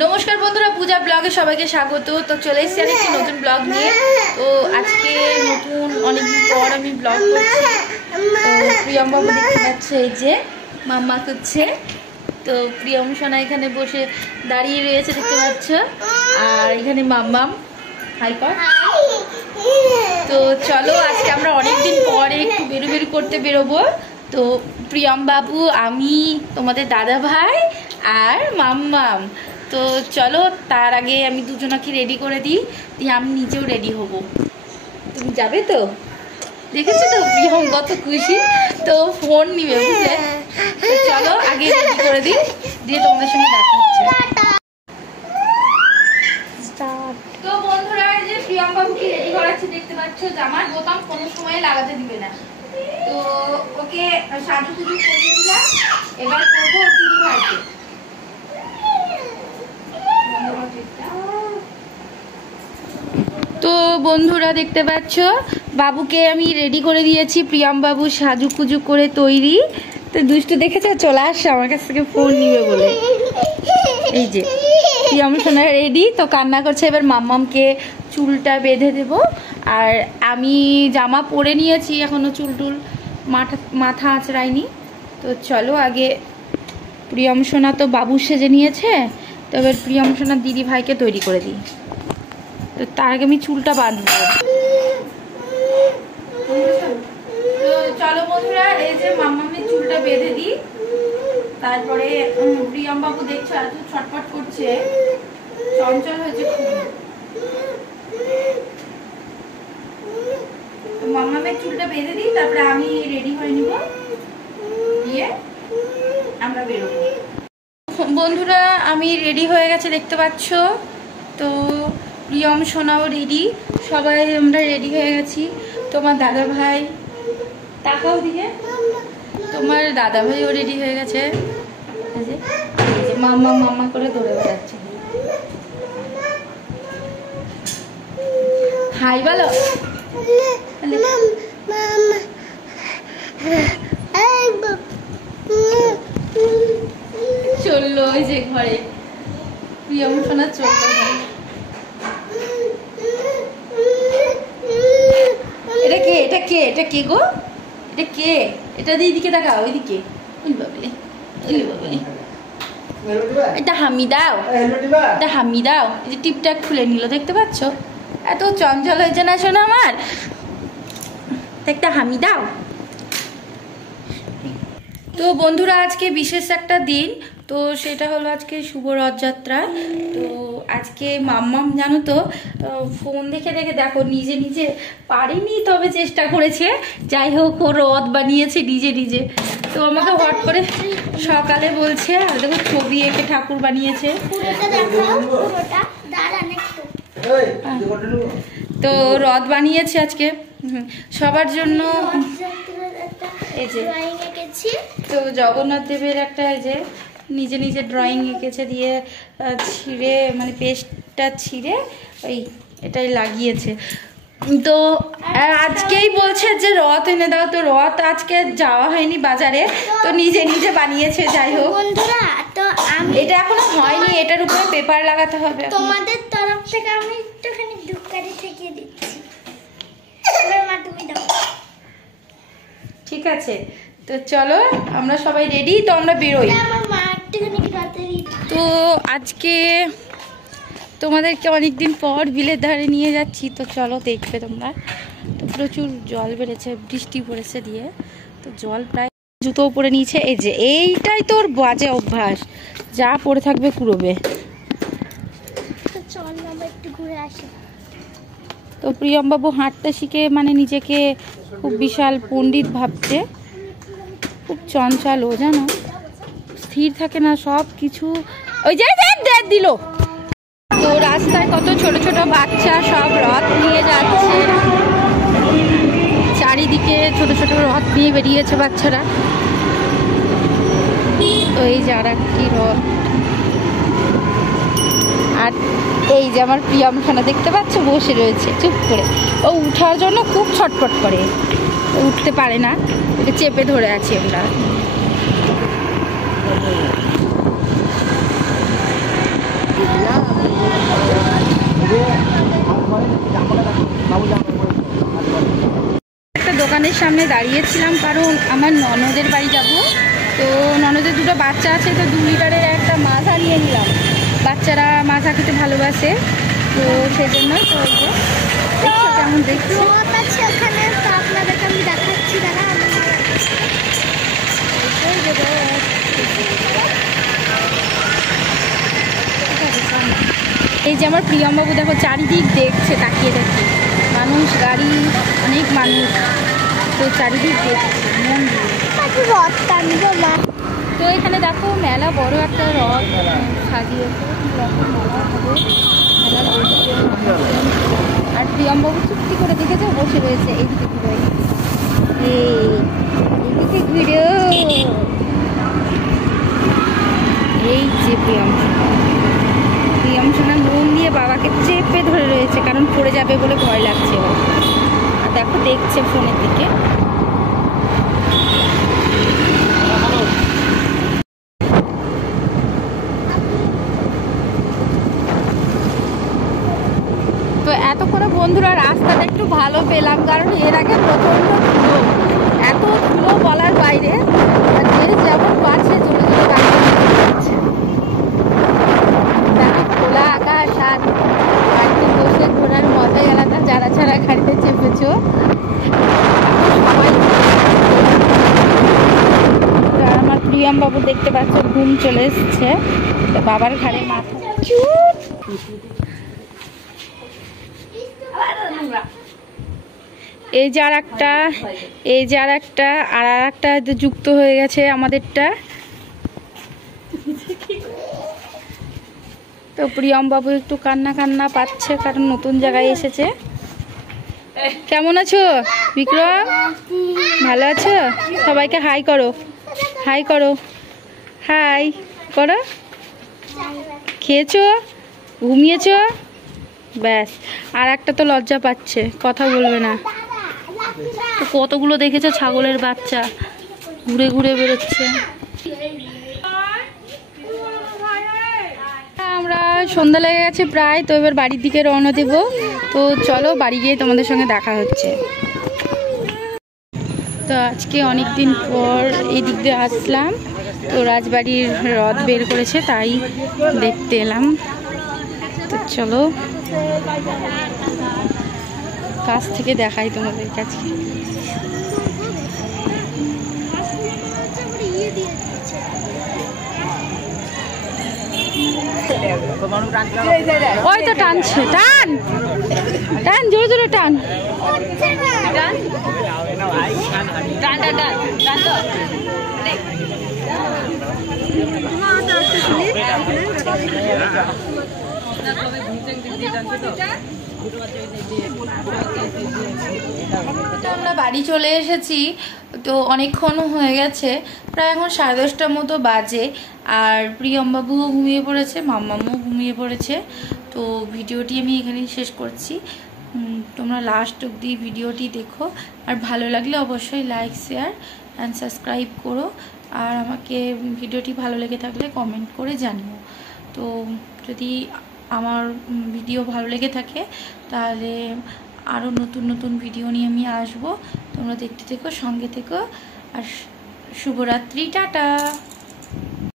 নমস্কার বন্ধুরা, পূজা ব্লগে সবাইকে স্বাগত। তো চলে এসেছি আরেকটি নতুন ব্লগ নিয়ে। তো আজকে নতুন অনেকদিন পর আমি ব্লগ করছি। তো প্রিয়ম বাবু দেখতে পাচ্ছে, এই যে মাম্মা করছে। তো প্রিয়ম সোনা এখানে বসে দাঁড়িয়ে রয়েছে দেখতে পাচ্ছ, আর এখানে মাম্মাম হাই কর। তো চলো আজকে আমরা অনেকদিন পরে একটু বেরু করতে বেরোবো। তো প্রিয়ম বাবু, আমি, তোমাদের দাদা ভাই আর মাম্মাম। তো চলো তার আগে আমি দুজনাকে রেডি করে দিই, দিয়ে আমি নিজেও রেডি হব। তুমি যাবে তো? দেখেছো তো প্রিয়ম কত খুশি, তো ফোন নিবে বুঝলে। তো চলো আগে রেডি করে দিই, দিয়ে তোমাদের সঙ্গে দেখা হচ্ছে। তো বন্ধুরা, এই যে প্রিয়ম বাবুকে রেডি করাচ্ছি দেখতে পাচ্ছ, জামার বোতাম কোনো সময় লাগাতে দিবে না। তো ওকে সাজুগুজু করিয়ে দিলাম, এবার করবো দিদি ভাইকে। তো বন্ধুরা দেখতে পাচ্ছ, বাবুকে আমি রেডি করে দিয়েছি। প্রিয়ম বাবু সাজুকুজু করে তৈরি। তো দুষ্টু দেখেছে, চলে আসছে আমার কাছ থেকে ফোন নিবে বলে। এই যে প্রিয়ম সোনা রেডি, তো কান্না করছে। এবার মাম্মামকে চুলটা বেঁধে দেব। আর আমি জামা পরে নিয়েছি, এখনো চুল টুল মাথা আঁচড়াইনি। তো চলো আগে প্রিয়ম সোনা তো বাবু সেজে নিয়েছে, তো এবার প্রিয়ম সোনার দিদি ভাইকে তৈরি করে দিই। তো তার আগে আমি চুলটা বাঁধবো। তো চলো বন্ধুরা, এই যে মাম্মামের চুলটা বেঁধে দিই। তারপরে প্রিয়ম বাবু দেখছো এত ছটফট করছে, চঞ্চল হয়েছে খুব। তো মাম্মামের চুলটা বেঁধে দিই, তারপরে আমি রেডি হয়ে নিব, দিয়ে আমরা বেরোবো। বন্ধুরা আমি রেডি হয়ে গেছে দেখতে পাচ্ছ। তো প্রিয়ম সোনাও রেডি, সবাই আমরা রেডি হয়ে গেছি। তোমার দাদা ভাই, তাকাও দিকে, তোমার দাদা ভাইও রেডি হয়ে গেছে। মাম্মা মাম্মা করে দৌড়ে বেড়াচ্ছে। হাই বলো। চললো ওই যে ঘরে, প্রিয়ম সোনা চললো। এটা কে? এটা কে? এটা কে গো? এটা কে? এটা দিদিকে তাকাও, ওইদিকে। এটা হামি দাও, এটা হামি দাও। এই যে টিপটাক খুলে নিল দেখতে পাচ্ছ, এত চঞ্চল হয়েছে না শোনা আমার। একটা হামি দাও। তো বন্ধুরা আজকে বিশেষ একটা দিন, তো সেটা হলো আজকে শুভ রথযাত্রা। তো আজকে মাম্মাম জানো তো, ফোন দেখে দেখে দেখো নিজে নিজে পারিনি, তবে চেষ্টা করেছে। যাই হোক, ও রথ বানিয়েছে নিজে নিজে। তো আমাকে হট করে সকালে বলছে, আর দেখো ছবি এঁকে ঠাকুর বানিয়েছে। তো রথ বানিয়েছে আজকে সবার জন্য। এই যে তো জগন্নাথ দেবের একটা, এই যে নিজে নিজে ড্রয়িং এঁকেছে, দিয়ে ছিঁড়ে মানে পেস্টটা ছিঁড়ে ওই এটাই লাগিয়েছে। তো আজকেই বলছে যে রথ এনে দাও। তো রথ আজকে যাওয়া হয়নি বাজারে, তো নিজে নিজে বানিয়েছে। যাই হোক বন্ধুরা, তো এটা এখনো হয়নি, এটার উপরে পেপার লাগাতে হবে। তোমাদের তরফ থেকে আমি একটুখানি ধূপকাঠি ঠেকিয়ে দিচ্ছি। মা তুমি দাও। ঠিক আছে, তো চলো আমরা সবাই রেডি, তো আমরা বেরোই। তো আজকে তোমাদেরকে অনেকদিন পর বিলের ধারে নিয়ে যাচ্ছি, তো চলো দেখবে তোমরা। তো প্রচুর জল বেড়েছে, বৃষ্টি পড়েছে দিয়ে, তো জল প্রায় জুতোও পরে নিয়েছে। এই যে এইটাই তোর বাজে অভ্যাস, যা পরে থাকবে কুড়োবে। তো প্রিয়ম বাবু হাঁটতে শিখে মানে নিজেকে খুব বিশাল পণ্ডিত ভাবছে, খুব চঞ্চল ও, জানো, স্থির থাকে না সব কিছু। ওই যে দিল। তো রাস্তায় কত ছোট ছোট বাচ্চা সব রথ নিয়ে যাচ্ছে, চারিদিকে ছোট ছোট রথ নিয়ে বেরিয়েছে বাচ্চারা। তো এই যে আর একটি রথ, আর এই যে আমার প্রিয়ম সোনা দেখতে পাচ্ছ বসে রয়েছে চুপ করে। ও উঠার জন্য খুব ছটফট করে, উঠতে পারে না, ওকে চেপে ধরে আছি আমরা। দোকানের সামনে দাঁড়িয়েছিলাম কারণ আমার ননদের বাড়ি যাব। তো ননদের দুটো বাচ্চা আছে, তো 2 লিটারের একটা মাজা নিয়ে নিলাম। বাচ্চারা মাজা খেতে ভালোবাসে, তো সেই জন্য তো কেমন দেখছি ওখানে তো আপনাদেরকে আমি দেখাচ্ছি। দাঁড়া এই যে আমার প্রিয়মবাবু দেখো চারিদিক দেখছে, তাকিয়ে দেখছে, মানুষ গাড়ি অনেক মানুষ, তো চারিদিক দেখছে মন দিয়ে। তো এখানে দেখো মেলা, বড় একটা রথ সাজিয়েছে, মেলা হবে, মেলা বসছে। আর প্রিয়মবাবু চুক্তি করে দেখেছে বসে রয়েছে এইদিকে ঘুরে, এইদিকে ঘুরে। এই যে প্রিয়ম সোনা মন দিয়ে বাবাকে চেপে ধরে রয়েছে, কারণ পড়ে যাবে বলে ভয় লাগছে। আর দেখো দেখছে ফোনের দিকে। তো এতক্ষণে বন্ধুরা রাস্তাটা একটু ভালো পেলাম, কারণ এর আগে প্রচণ্ড ধুলো, এত ধুলো বলার বাইরে। আর যে যেমন পারছে জোরে জোরে গাড়ি চালাচ্ছে। খোলা আকাশ আর গাড়িতে বসে ঘোরার মজাই আলাদা, যারা যারা গাড়িতে চেপেছো সবাই। আর আমার প্রিয়মবাবু দেখতে পাচ্ছ ঘুম চলে এসছে, তো বাবার ঘাড়ে মাথা। এই যে আর একটা আর একটা যুক্ত হয়ে গেছে আমাদেরটা। তো প্রিয়মবাবু একটু কান্না পাচ্ছে, কারণ নতুন জায়গায় এসেছে। কেমন আছো বিক্রম? ভালো আছো? সবাইকে হাই করো, হাই করো, হাই করো। খেয়েছো? ঘুমিয়েছো? ব্যাস। আর একটা তো লজ্জা পাচ্ছে, কথা বলবে না। তো কতগুলো দেখেছো ছাগলের বাচ্চা ঘুরে ঘুরে বেরোচ্ছে। আমরা সন্ধ্যা লেগে গেছে প্রায়, তো এবার বাড়ির দিকে রওনা দেব। তো চলো বাড়ি গিয়ে তোমাদের সঙ্গে দেখা হচ্ছে। তো আজকে অনেক দিন পর এই দিক দিয়ে আসলাম, তো রাজবাড়ির রথ বের করেছে তাই দেখতে এলাম। তো চলো কাছ থেকে দেখাই তোমাদের কাছে। ওই তো টানছে, টান টান, জোরে জোরে টান। আমরা বাড়ি চলে এসেছি, তো অনেকক্ষণ হয়ে গেছে, প্রায় এখন 10:30টার মতো বাজে। আর প্রিয়মবাবুও ঘুমিয়ে পড়েছে, মাম্মামও ঘুমিয়ে পড়েছে। তো ভিডিওটি আমি এখানেই শেষ করছি। তোমরা লাস্ট অবধি ভিডিওটি দেখো, আর ভালো লাগলে অবশ্যই লাইক, শেয়ার অ্যান্ড সাবস্ক্রাইব করো। আর আমাকে ভিডিওটি ভালো লেগে থাকলে কমেন্ট করে জানিও। তো যদি আমার ভিডিও ভালো লেগে থাকে তাহলে আরও নতুন নতুন ভিডিও নিয়ে আমি আসবো। তোমরা দেখতে থেকো, সঙ্গে থেকো। আর শুভরাত্রি, টাটা।